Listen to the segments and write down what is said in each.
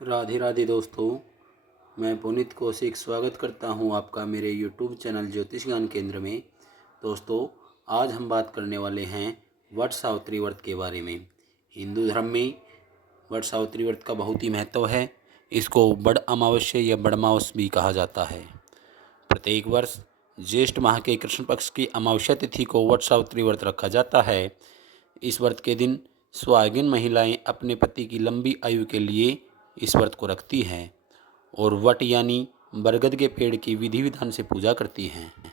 राधे राधे दोस्तों। मैं पुनीत कौशिक स्वागत करता हूं आपका मेरे यूट्यूब चैनल ज्योतिष ज्ञान केंद्र में। दोस्तों, आज हम बात करने वाले हैं वट सावित्री व्रत के बारे में। हिंदू धर्म में वट सावित्री व्रत का बहुत ही महत्व है। इसको बड़ अमावस्या या बड़मावस भी कहा जाता है। प्रत्येक वर्ष ज्येष्ठ माह के कृष्ण पक्ष की अमावस्या तिथि को वट सावित्री व्रत रखा जाता है। इस व्रत के दिन सुहागिन महिलाएं अपने पति की लंबी आयु के लिए इस व्रत को रखती हैं और वट यानी बरगद के पेड़ की विधि विधान से पूजा करती हैं।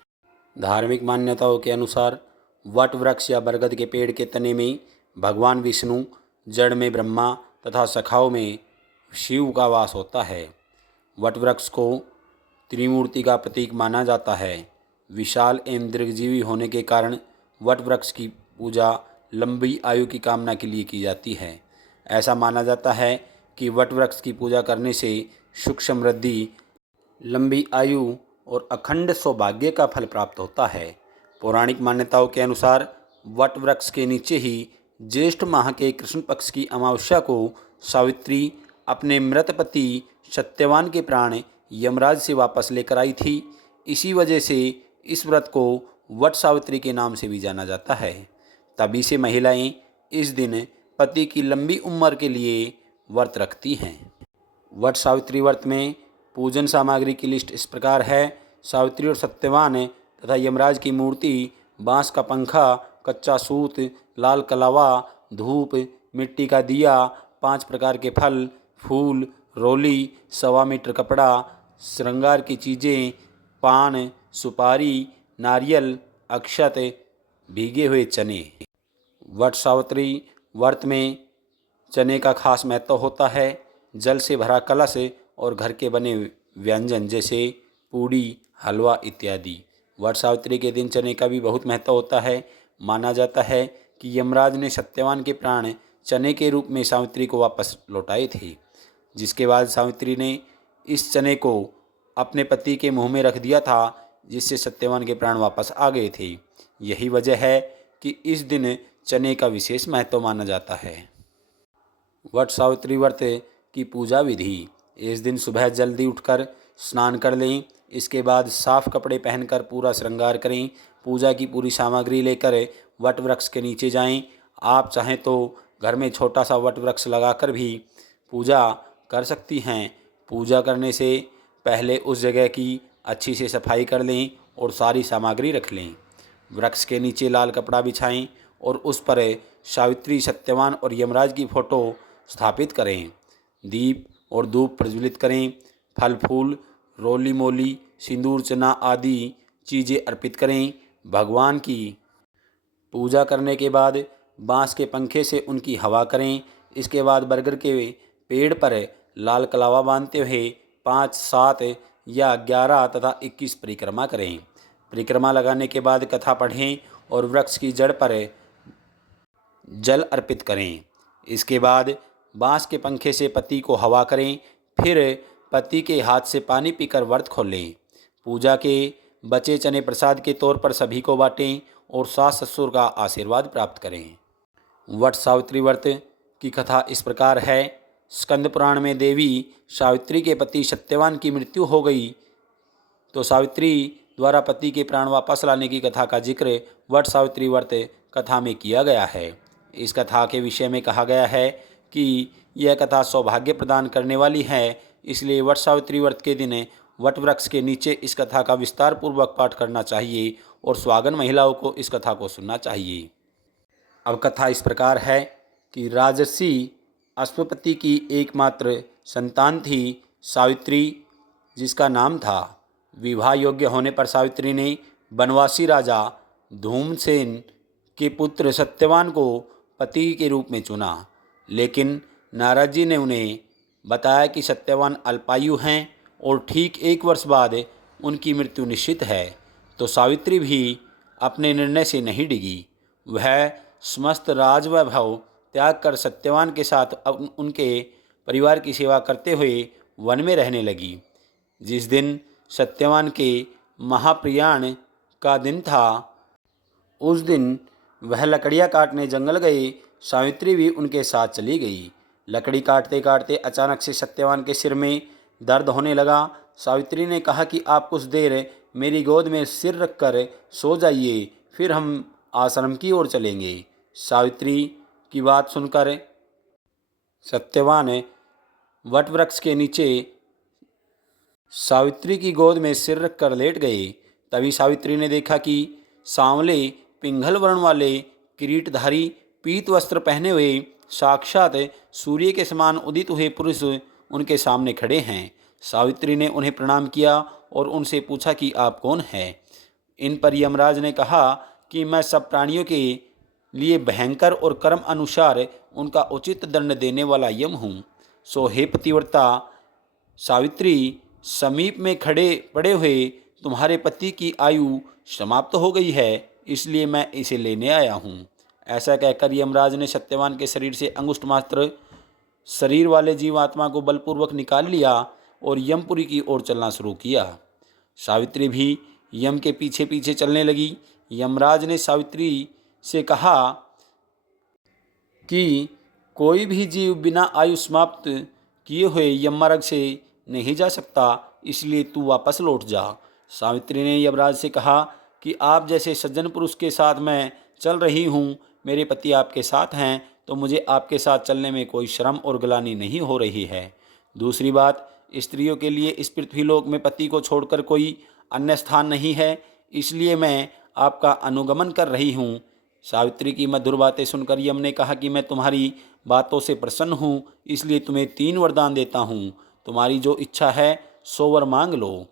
धार्मिक मान्यताओं के अनुसार वट वृक्ष या बरगद के पेड़ के तने में भगवान विष्णु, जड़ में ब्रह्मा तथा शाखाओं में शिव का वास होता है। वट वृक्ष को त्रिमूर्ति का प्रतीक माना जाता है। विशाल एवं दीर्घजीवी होने के कारण वट वृक्ष की पूजा लंबी आयु की कामना के लिए की जाती है। ऐसा माना जाता है कि वट वृक्ष की पूजा करने से सुख समृद्धि, लंबी आयु और अखंड सौभाग्य का फल प्राप्त होता है। पौराणिक मान्यताओं के अनुसार वट वृक्ष के नीचे ही ज्येष्ठ माह के कृष्ण पक्ष की अमावस्या को सावित्री अपने मृत पति सत्यवान के प्राण यमराज से वापस लेकर आई थी। इसी वजह से इस व्रत को वट सावित्री के नाम से भी जाना जाता है। तभी से महिलाएं इस दिन पति की लंबी उम्र के लिए व्रत रखती हैं। वट सावित्री व्रत में पूजन सामग्री की लिस्ट इस प्रकार है। सावित्री और सत्यवान तथा यमराज की मूर्ति, बांस का पंखा, कच्चा सूत, लाल कलावा, धूप, मिट्टी का दिया, 5 प्रकार के फल, फूल, रोली, 1.25 मीटर कपड़ा, श्रृंगार की चीज़ें, पान, सुपारी, नारियल, अक्षत, भीगे हुए चने। वट सावित्री व्रत में चने का खास महत्व होता है। जल से भरा कलश और घर के बने व्यंजन जैसे पूड़ी, हलवा इत्यादि। वट सावित्री के दिन चने का भी बहुत महत्व होता है। माना जाता है कि यमराज ने सत्यवान के प्राण चने के रूप में सावित्री को वापस लौटाए थे, जिसके बाद सावित्री ने इस चने को अपने पति के मुंह में रख दिया था, जिससे सत्यवान के प्राण वापस आ गए थे। यही वजह है कि इस दिन चने का विशेष महत्व माना जाता है। वट सावित्री व्रत की पूजा विधि। इस दिन सुबह जल्दी उठकर स्नान कर लें। इसके बाद साफ कपड़े पहनकर पूरा श्रृंगार करें। पूजा की पूरी सामग्री लेकर वट वृक्ष के नीचे जाएं। आप चाहें तो घर में छोटा सा वट वृक्ष लगाकर भी पूजा कर सकती हैं। पूजा करने से पहले उस जगह की अच्छी से सफाई कर लें और सारी सामग्री रख लें। वृक्ष के नीचे लाल कपड़ा बिछाएं और उस पर सावित्री, सत्यवान और यमराज की फ़ोटो स्थापित करें। दीप और धूप प्रज्वलित करें। फल फूल, रोली मोली, सिंदूर, चना आदि चीज़ें अर्पित करें। भगवान की पूजा करने के बाद बांस के पंखे से उनकी हवा करें। इसके बाद बरगद के पेड़ पर लाल कलावा बांधते हुए 5, 7 या 11 तथा 21 परिक्रमा करें। परिक्रमा लगाने के बाद कथा पढ़ें और वृक्ष की जड़ पर जल अर्पित करें। इसके बाद बांस के पंखे से पति को हवा करें। फिर पति के हाथ से पानी पीकर व्रत खोलें। पूजा के बचे चने प्रसाद के तौर पर सभी को बांटें और सास ससुर का आशीर्वाद प्राप्त करें। वट सावित्री व्रत की कथा इस प्रकार है। स्कंद पुराण में देवी सावित्री के पति सत्यवान की मृत्यु हो गई तो सावित्री द्वारा पति के प्राण वापस लाने की कथा का जिक्र वट सावित्री व्रत कथा में किया गया है। इस कथा के विषय में कहा गया है कि यह कथा सौभाग्य प्रदान करने वाली है, इसलिए वट सावित्री व्रत के दिन वट वृक्ष के नीचे इस कथा का विस्तार पूर्वक पाठ करना चाहिए और सुहागन महिलाओं को इस कथा को सुनना चाहिए। अब कथा इस प्रकार है कि राजर्षि अश्वपति की एकमात्र संतान थी सावित्री, जिसका नाम था। विवाह योग्य होने पर सावित्री ने बनवासी राजा धूमसेन के पुत्र सत्यवान को पति के रूप में चुना, लेकिन नारद जी ने उन्हें बताया कि सत्यवान अल्पायु हैं और ठीक 1 वर्ष बाद उनकी मृत्यु निश्चित है। तो सावित्री भी अपने निर्णय से नहीं डिगी। वह समस्त राजवैभव त्याग कर सत्यवान के साथ उनके परिवार की सेवा करते हुए वन में रहने लगी। जिस दिन सत्यवान के महाप्रयाण का दिन था, उस दिन वह लकड़ियाँ काटने जंगल गए। सावित्री भी उनके साथ चली गई। लकड़ी काटते काटते अचानक से सत्यवान के सिर में दर्द होने लगा। सावित्री ने कहा कि आप कुछ देर मेरी गोद में सिर रखकर सो जाइए, फिर हम आश्रम की ओर चलेंगे। सावित्री की बात सुनकर सत्यवान वटवृक्ष के नीचे सावित्री की गोद में सिर रखकर लेट गए। तभी सावित्री ने देखा कि सांवले पिंगल वर्ण वाले किरीटधारी पीत वस्त्र पहने हुए साक्षात सूर्य के समान उदित हुए पुरुष उनके सामने खड़े हैं। सावित्री ने उन्हें प्रणाम किया और उनसे पूछा कि आप कौन हैं। इन पर यमराज ने कहा कि मैं सब प्राणियों के लिए भयंकर और कर्म अनुसार उनका उचित दंड देने वाला यम हूँ। सो हे पतिव्रता सावित्री, समीप में खड़े पड़े हुए तुम्हारे पति की आयु समाप्त हो गई है, इसलिए मैं इसे लेने आया हूँ। ऐसा कहकर यमराज ने सत्यवान के शरीर से अंगुष्ठ मात्र शरीर वाले जीवात्मा को बलपूर्वक निकाल लिया और यमपुरी की ओर चलना शुरू किया। सावित्री भी यम के पीछे पीछे चलने लगी। यमराज ने सावित्री से कहा कि कोई भी जीव बिना आयु समाप्त किए हुए यममार्ग से नहीं जा सकता, इसलिए तू वापस लौट जा। सावित्री ने यमराज से कहा कि आप जैसे सज्जन पुरुष के साथ मैं चल रही हूँ, मेरे पति आपके साथ हैं, तो मुझे आपके साथ चलने में कोई शर्म और ग्लानि नहीं हो रही है। दूसरी बात, स्त्रियों के लिए इस पृथ्वीलोक में पति को छोड़कर कोई अन्य स्थान नहीं है, इसलिए मैं आपका अनुगमन कर रही हूँ। सावित्री की मधुर बातें सुनकर यम ने कहा कि मैं तुम्हारी बातों से प्रसन्न हूँ, इसलिए तुम्हें 3 वरदान देता हूँ। तुम्हारी जो इच्छा है सो वर मांग लो।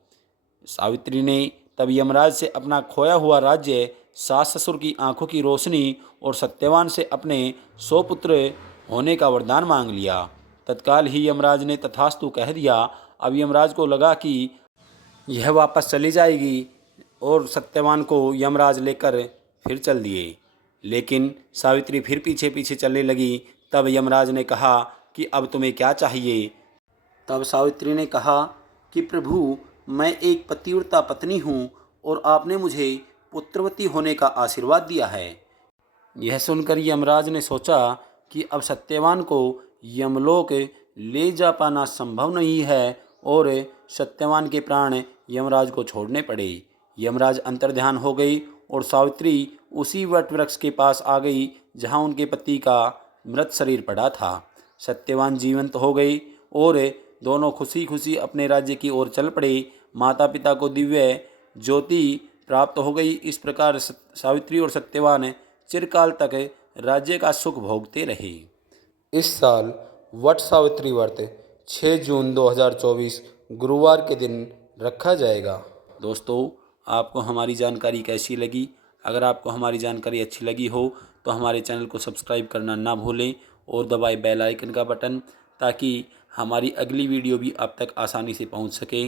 सावित्री ने तब यमराज से अपना खोया हुआ राज्य, सास ससुर की आंखों की रोशनी और सत्यवान से अपने 100 पुत्र होने का वरदान मांग लिया। तत्काल ही यमराज ने तथास्तु कह दिया। अब यमराज को लगा कि यह वापस चली जाएगी और सत्यवान को यमराज लेकर फिर चल दिए, लेकिन सावित्री फिर पीछे पीछे चलने लगी। तब यमराज ने कहा कि अब तुम्हें क्या चाहिए। तब सावित्री ने कहा कि प्रभु, मैं एक पतिव्रता पत्नी हूँ और आपने मुझे पुत्रवती होने का आशीर्वाद दिया है। यह सुनकर यमराज ने सोचा कि अब सत्यवान को यमलोक ले जा पाना संभव नहीं है और सत्यवान के प्राण यमराज को छोड़ने पड़े। यमराज अंतर्ध्यान हो गई और सावित्री उसी वटवृक्ष के पास आ गई जहाँ उनके पति का मृत शरीर पड़ा था। सत्यवान जीवंत हो गई और दोनों खुशी खुशी अपने राज्य की ओर चल पड़े। माता पिता को दिव्य ज्योति प्राप्त हो गई। इस प्रकार सावित्री और सत्यवान चिरकाल तक राज्य का सुख भोगते रहे। इस साल वट सावित्री व्रत 6 जून 2024 गुरुवार के दिन रखा जाएगा। दोस्तों, आपको हमारी जानकारी कैसी लगी? अगर आपको हमारी जानकारी अच्छी लगी हो तो हमारे चैनल को सब्सक्राइब करना ना भूलें और दबाएं बेल आइकन का बटन, ताकि हमारी अगली वीडियो भी आप तक आसानी से पहुंच सके।